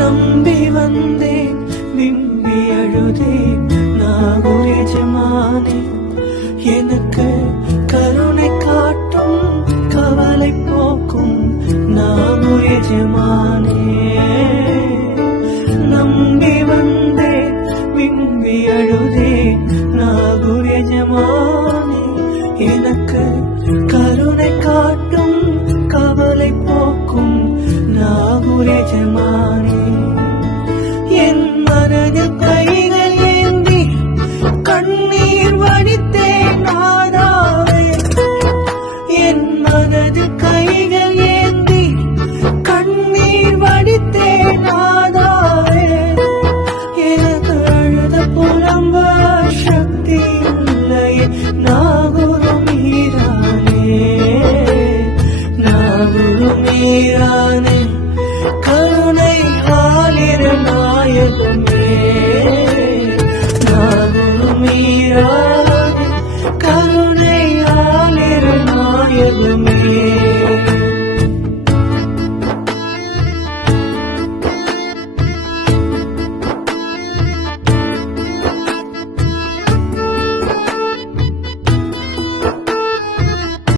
நம்பி வந்தேன் விம்பி அழுதேன் நாகூர் எஜமானே எனக்கு கருணை காட்டும் கவலை போக்கும் நாகூர் எஜமானே நம்பி வந்தேன் விம்பி அழுதேன் நாகூர் எஜமானே எனக்கு கருணை காட்டும் கவலை போக்கும் நாகூர் எஜமானே என் மனதில் கைகள் ஏந்தி கண்ணீர் வடித்தேன் நாதாவே என் மனதில் கைகள் ஏந்தி கண்ணீர் வடித்தேன் நாதாவே எனக்கு அழுத புலம்ப சக்தி இல்லையே நாகூர் மீரானே நாகூர் மீரானே கருணை ஆலிர நாயகமே நாகூர் மீரானே